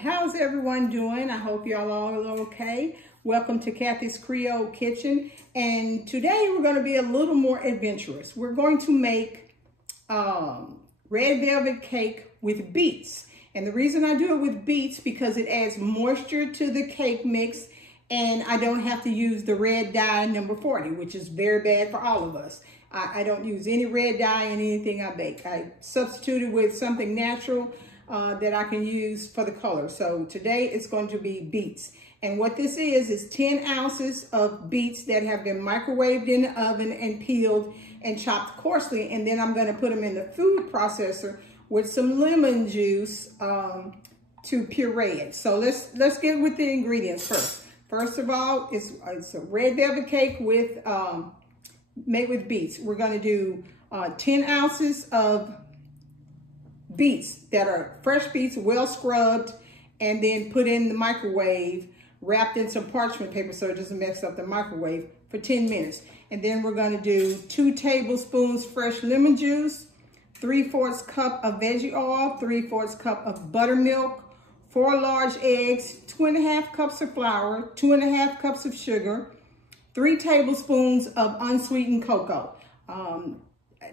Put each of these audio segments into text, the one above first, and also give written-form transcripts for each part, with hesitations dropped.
how's everyone doing? I hope y'all all are okay. Welcome to Kathy's Creole Kitchen. And today we're going to be a little more adventurous. We're going to make red velvet cake with beets. And the reason I do it with beets because it adds moisture to the cake mix and I don't have to use the red dye number 40, which is very bad for all of us. I don't use any red dye in anything I bake. I substitute it with something natural that I can use for the color. So today it's going to be beets. And what this is 10 ounces of beets that have been microwaved in the oven and peeled and chopped coarsely. And then I'm going to put them in the food processor with some lemon juice to puree it. So let's get with the ingredients first. First of all, it's a red velvet cake with made with beets. We're going to do 10 ounces of beets that are fresh beets, well scrubbed, and then put in the microwave, wrapped in some parchment paper so it doesn't mess up the microwave for 10 minutes. And then we're going to do 2 tablespoons fresh lemon juice, 3/4 cup of veggie oil, 3/4 cup of buttermilk, 4 large eggs, 2½ cups of flour, 2½ cups of sugar, 3 tablespoons of unsweetened cocoa.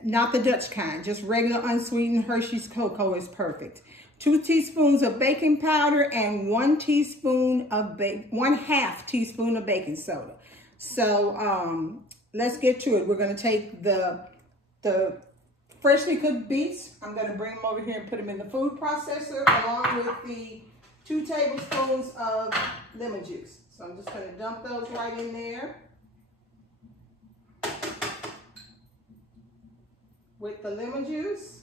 Not the Dutch kind, just regular unsweetened Hershey's cocoa is perfect. 2 teaspoons of baking powder and 1 teaspoon of 1/2 teaspoon of baking soda. So let's get to it. We're going to take the freshly cooked beets. I'm going to bring them over here and put them in the food processor along with the 2 tablespoons of lemon juice. So I'm just going to dump those right in there with the lemon juice.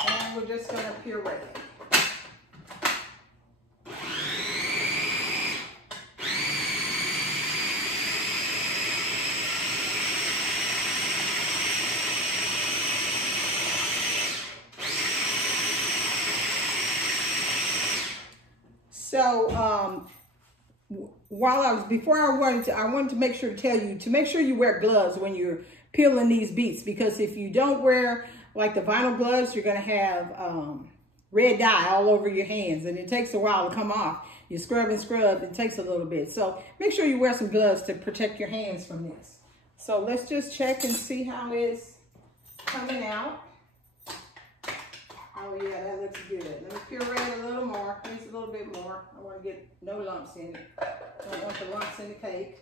And we're just going to puree it. So I wanted to make sure to tell you to make sure you wear gloves when you're peeling these beets, because if you don't wear like the vinyl gloves, you're going to have red dye all over your hands, and it takes a while to come off. You scrub and scrub, it takes a little bit. So make sure you wear some gloves to protect your hands from this. So let's just check and see how it's coming out. Oh yeah, that looks good. Let me puree it a little more, needs a little bit more. I want to get no lumps in it. Don't want the lumps in the cake.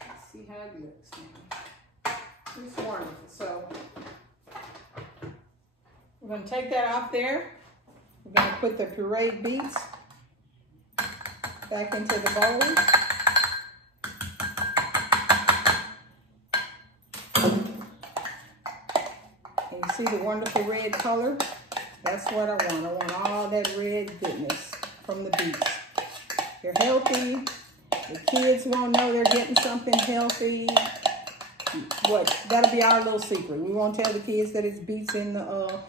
Let's see how it looks now. It's wonderful. So we're going to take that off there. We're going to put the pureed beets back into the bowl. And you see the wonderful red color? That's what I want. I want all that red goodness from the beets. They're healthy. The kids won't know they're getting something healthy. That'll be our little secret. We won't tell the kids that it's beets in the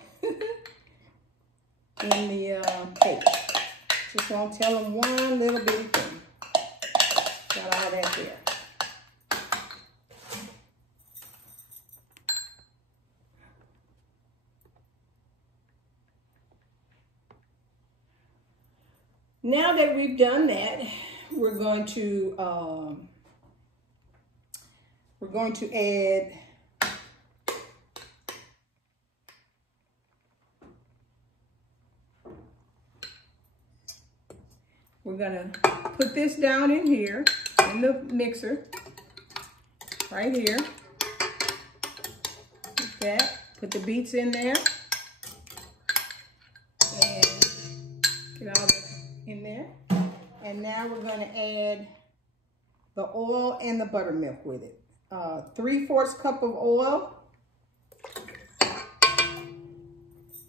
cake. Just won't tell them one little bitty thing. Got all that there. Now that we've done that, we're going to add We're gonna put this down in here in the mixer, right here. Like that. Put the beets in there and get all this in there. And now we're gonna add the oil and the buttermilk with it. 3/4 cup of oil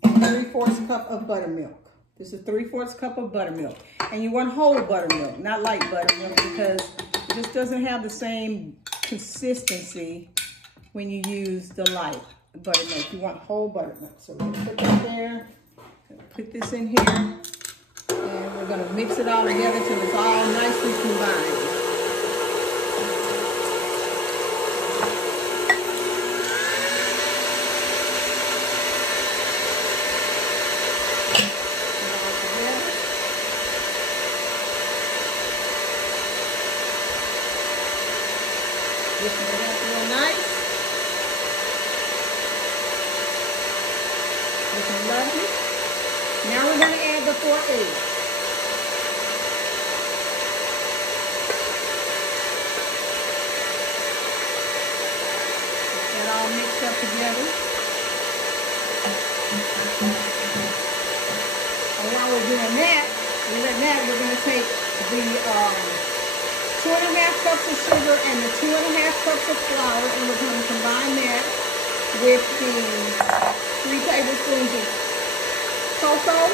and 3/4 cup of buttermilk. This is 3/4 cup of buttermilk. And you want whole buttermilk, not light buttermilk, because it just doesn't have the same consistency when you use the light buttermilk. You want whole buttermilk. So we're gonna put that there. Put this in here. we're going to mix it all together until it's all nicely combined. Mixing it up real nice. Looking lovely. Now we're going to add the 4 eggs. Get that all mixed up together. And while we're doing that, we're going to take the 2½ cups of sugar and the 2½ cups of flour, and we're going to combine that with the 3 tablespoons of cocoa,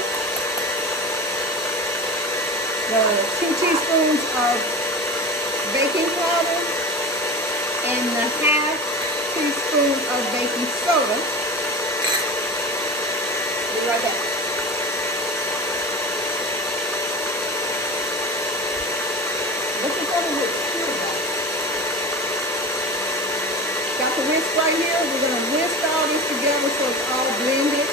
the 2 teaspoons of baking powder, and the ½ teaspoon of baking soda. Be right back. Got the whisk right here. We're going to whisk all this together so it's all blended.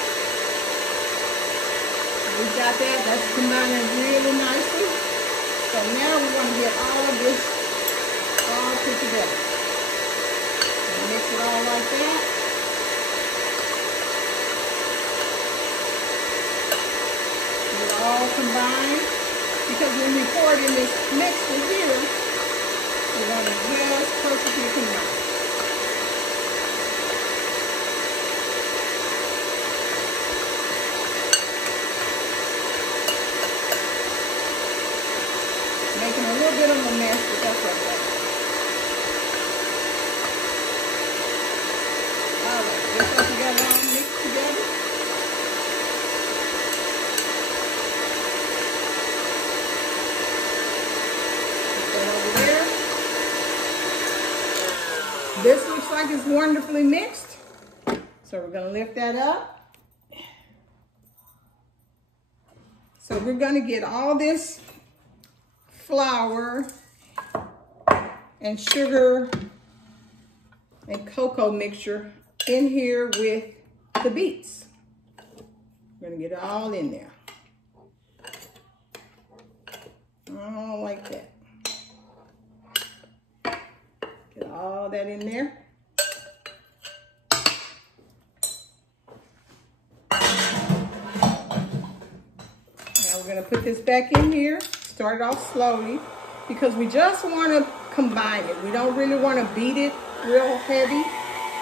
We got that. That's combining really nicely. So now we want to get all of this all put together. And mix it all like that. Get it all combined. Because when we pour it in this mixture here, we want it just perfectly combined. Making a little bit of a mess, but that's okay. All right, this all together, all mixed together. This looks like it's wonderfully mixed. So we're going to lift that up. So we're going to get all this flour and sugar and cocoa mixture in here with the beets. We're going to get it all in there. All like that. Get all that in there. Now we're going to put this back in here. Start it off slowly because we just want to combine it. We don't really want to beat it real heavy.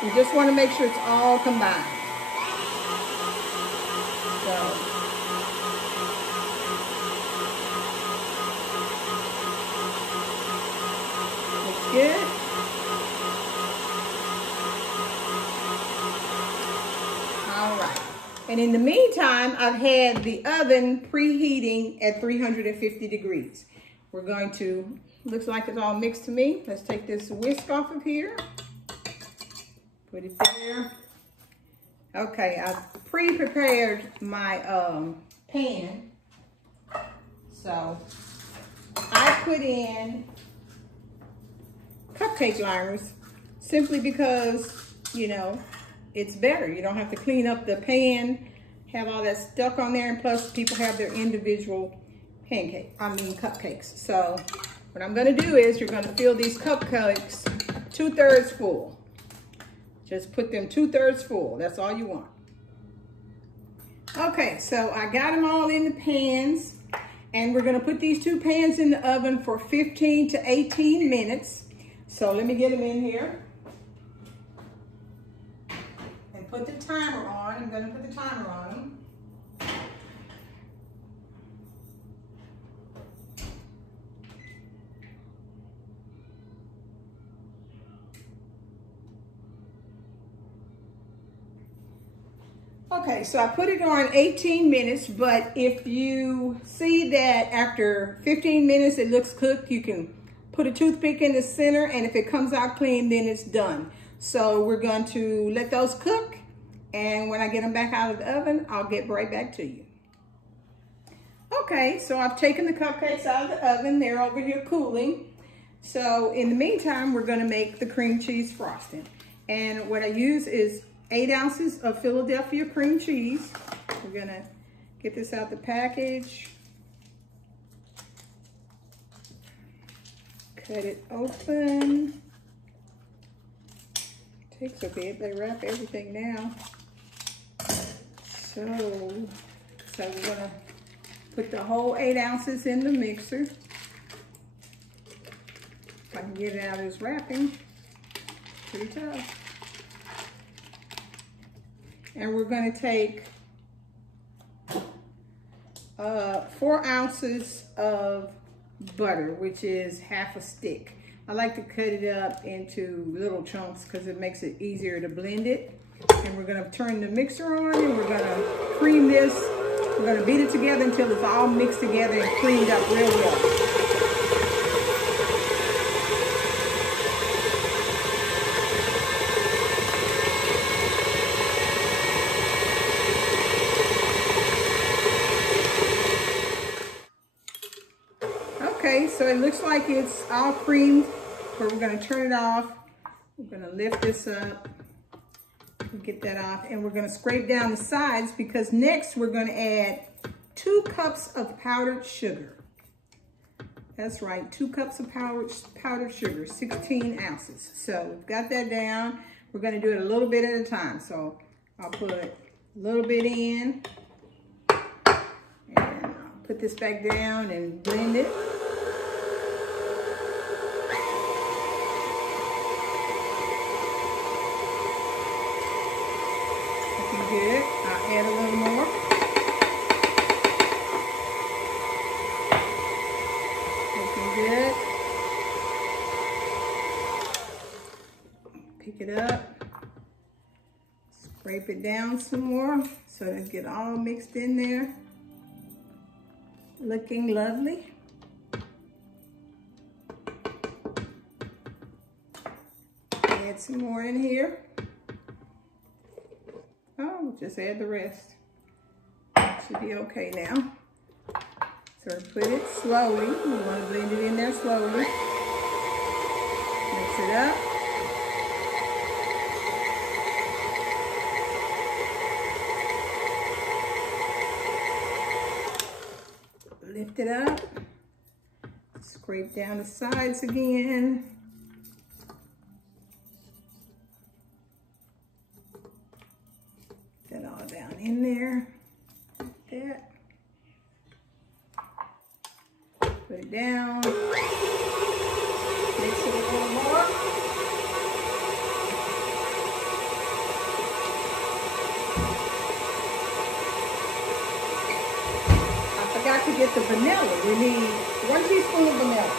We just want to make sure it's all combined. So, looks good. All right. And in the meantime, I've had the oven preheating at 350 degrees. We're going to, looks like it's all mixed to me. Let's take this whisk off of here. Put it there. Okay, I've pre-prepared my pan. So I put in cupcake liners simply because, you know, it's better. You don't have to clean up the pan, have all that stuck on there, and plus people have their individual cupcakes. So what I'm gonna do is you're gonna fill these cupcakes 2/3 full. Just put them 2/3 full, that's all you want. Okay, so I got them all in the pans, and we're gonna put these 2 pans in the oven for 15 to 18 minutes. So let me get them in here. Put the timer on. I'm going to put the timer on them. Okay, so I put it on 18 minutes, but if you see that after 15 minutes it looks cooked, you can put a toothpick in the center, and if it comes out clean, then it's done. So we're going to let those cook, and when I get them back out of the oven, I'll get right back to you. Okay, so I've taken the cupcakes out of the oven. They're over here cooling. So in the meantime, we're gonna make the cream cheese frosting. And what I use is 8 ounces of Philadelphia cream cheese. We're gonna get this out the package. Cut it open. Takes a bit, they wrap everything now. So we're gonna put the whole 8 ounces in the mixer. If I can get it out of this wrapping, pretty tough. And we're gonna take 4 ounces of butter, which is half a stick. I like to cut it up into little chunks because it makes it easier to blend it. And we're gonna turn the mixer on and we're gonna cream this. We're gonna beat it together until it's all mixed together and creamed up real well. Okay, so it looks like it's all creamed, but we're gonna turn it off. We're gonna lift this up and get that off, and we're gonna scrape down the sides because next we're gonna add 2 cups of powdered sugar. That's right, 2 cups of powdered sugar, 16 ounces. So we've got that down. We're gonna do it a little bit at a time. So I'll put a little bit in, and I'll put this back down and blend it. Good. I'll add a little more. Looking good. Pick it up. Scrape it down some more so it get all mixed in there. Looking lovely. Add some more in here. Oh, just add the rest. Should be okay now. So put it slowly. You want to blend it in there slowly. Mix it up. Lift it up. Scrape down the sides again. That all down in there, like that. Put it down. Mix it a little more. I forgot to get the vanilla. We need 1 teaspoon of vanilla.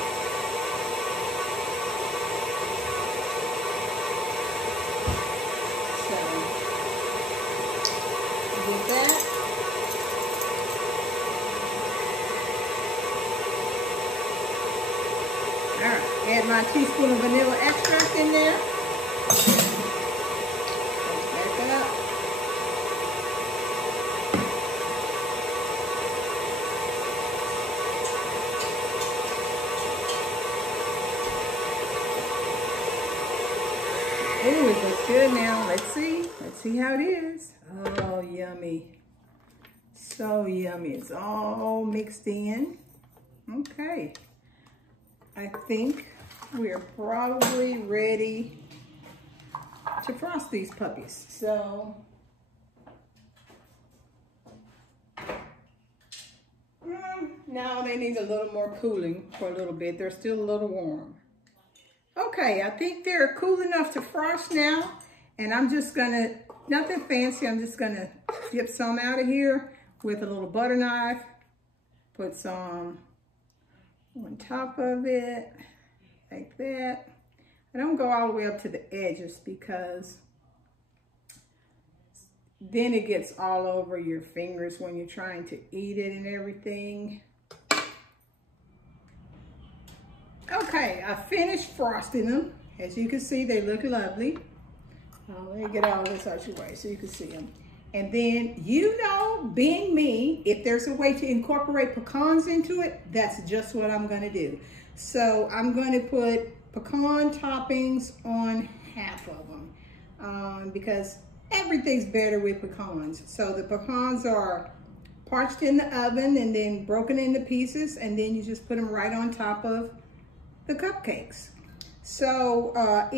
That. All right, add my teaspoon of vanilla extract in there. Back up. Ooh, it looks good now. Let's see how it is. Oh, yummy. So yummy. It's all mixed in. Okay. I think we're probably ready to frost these puppies. So, now they need a little more cooling for a little bit. They're still a little warm. Okay, I think they're cool enough to frost now. And I'm just gonna, nothing fancy, I'm just gonna dip some out of here with a little butter knife. Put some on top of it, like that. I don't go all the way up to the edges because then it gets all over your fingers when you're trying to eat it and everything. Okay, I finished frosting them. As you can see, they look lovely. Let me get all this out your way so you can see them. And then, you know, being me, if there's a way to incorporate pecans into it, that's just what I'm gonna do. So I'm gonna put pecan toppings on half of them because everything's better with pecans. So the pecans are parched in the oven and then broken into pieces, and then you just put them right on top of the cupcakes. So on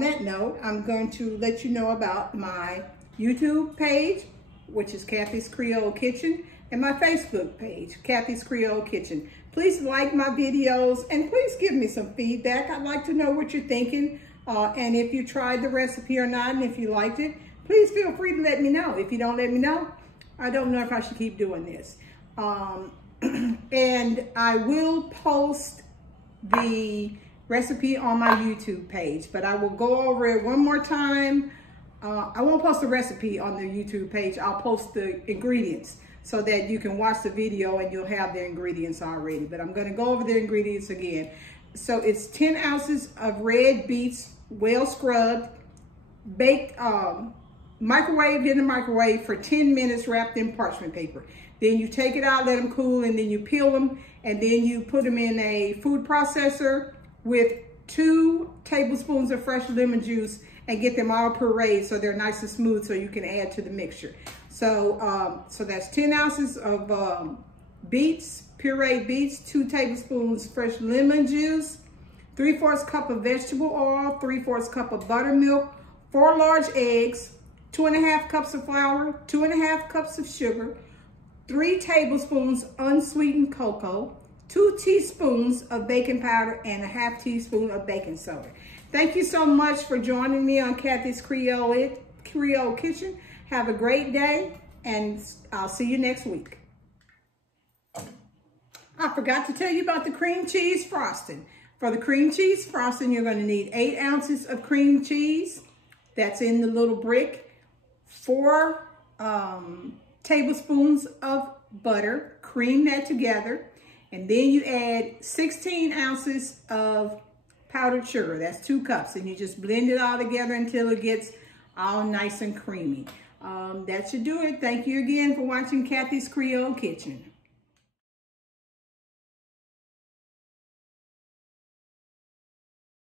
that note, I'm going to let you know about my YouTube page, which is Kathy's Creole Kitchen, and my Facebook page, Kathy's Creole Kitchen. Please like my videos and please give me some feedback. I'd like to know what you're thinking and if you tried the recipe or not, and if you liked it, please feel free to let me know. If you don't let me know, I don't know if I should keep doing this. And I will post the recipe on my YouTube page, but I will go over it one more time. I won't post the recipe on the YouTube page. I'll post the ingredients so that you can watch the video and you'll have the ingredients already. But I'm going to go over the ingredients again. So it's 10 ounces of red beets, well scrubbed, baked, microwaved in the microwave for 10 minutes, wrapped in parchment paper. Then you take it out, let them cool, and then you peel them, and then you put them in a food processor with 2 tablespoons of fresh lemon juice and get them all pureed so they're nice and smooth so you can add to the mixture. So, so that's 10 ounces of beets, pureed beets, 2 tablespoons fresh lemon juice, 3/4 cup of vegetable oil, 3/4 cup of buttermilk, 4 large eggs, 2½ cups of flour, 2½ cups of sugar, 3 tablespoons unsweetened cocoa, 2 teaspoons of baking powder, and a ½ teaspoon of baking soda. Thank you so much for joining me on Kathy's Creole Kitchen. Have a great day, and I'll see you next week. I forgot to tell you about the cream cheese frosting. For the cream cheese frosting, you're going to need 8 ounces of cream cheese. That's in the little brick. 4 tablespoons of butter. Cream that together. And then you add 16 ounces of powdered sugar. That's 2 cups. And you just blend it all together until it gets all nice and creamy. That should do it. Thank you again for watching Kathy's Creole Kitchen.